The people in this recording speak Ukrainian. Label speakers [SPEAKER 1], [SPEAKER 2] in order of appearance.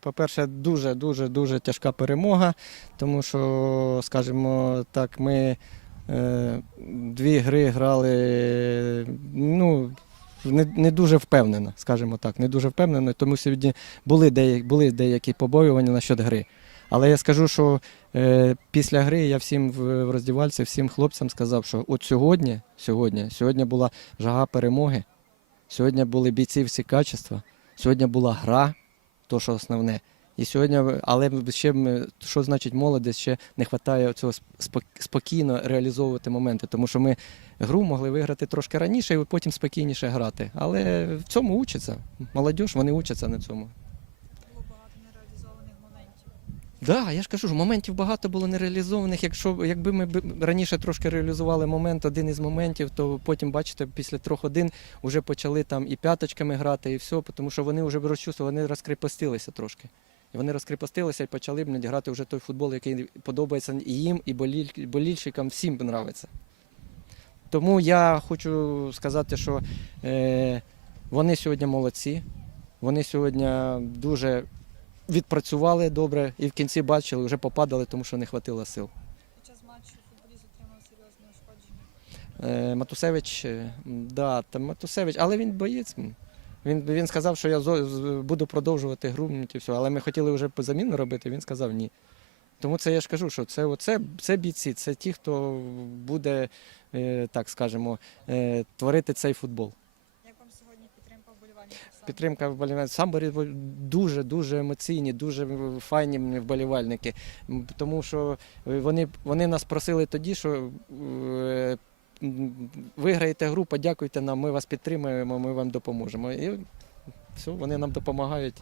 [SPEAKER 1] по-перше, дуже дуже дуже тяжка перемога, тому що, скажімо так, ми е, дві гри грали ну, не, не дуже впевнено, скажімо так, не дуже впевнено, тому сьогодні були деякі, були деякі побоювання насчет гри. Але я скажу, що е, після гри я всім в, в роздівальці, всім хлопцям сказав, що от сьогодні, сьогодні, сьогодні була жага перемоги, сьогодні були бійці всі качества, сьогодні була гра, то що основне. І сьогодні, але ще ми- що значить молодість, ще не вистачає цього спок- спокійно реалізовувати моменти, тому що ми гру могли виграти трошки раніше і потім спокійніше грати. Але в цьому учаться. Молодь, вони учаться на цьому.
[SPEAKER 2] Було багато нереалізованих моментів.
[SPEAKER 1] Так, да, я ж кажу, ж, моментів багато було нереалізованих. Якщо якби ми раніше трошки реалізували момент, один із моментів, то потім, бачите, після трьох один вже почали там і п'яточками грати, і все, тому що вони вже розчувствували, вони розкріпостилися трошки. І вони розкріпостилися і почали б грати вже той футбол, який подобається і їм, і боліль- болільщикам, всім подобається. Тому я хочу сказати, що е, вони сьогодні молодці. Вони сьогодні дуже відпрацювали добре і в кінці бачили, вже попадали, тому що не вистачило сил.
[SPEAKER 2] Під час матчу футболіст отримав серйозне ушкодження.
[SPEAKER 1] Е, Матусевич, е, да, там Матусевич, але він боєць. Він, він сказав, що я буду продовжувати гру, і все. але ми хотіли вже заміну робити, він сказав ні. Тому це я ж кажу, що це, оце, це бійці, це ті, хто буде, е, так скажемо, творити цей футбол.
[SPEAKER 2] Підтримка вболівальників?
[SPEAKER 1] Сам. Самборі дуже дуже емоційні, дуже файні вболівальники. Тому що вони, вони нас просили тоді, що е, виграєте гру, подякуйте нам, ми вас підтримуємо, ми вам допоможемо. І все, вони нам допомагають.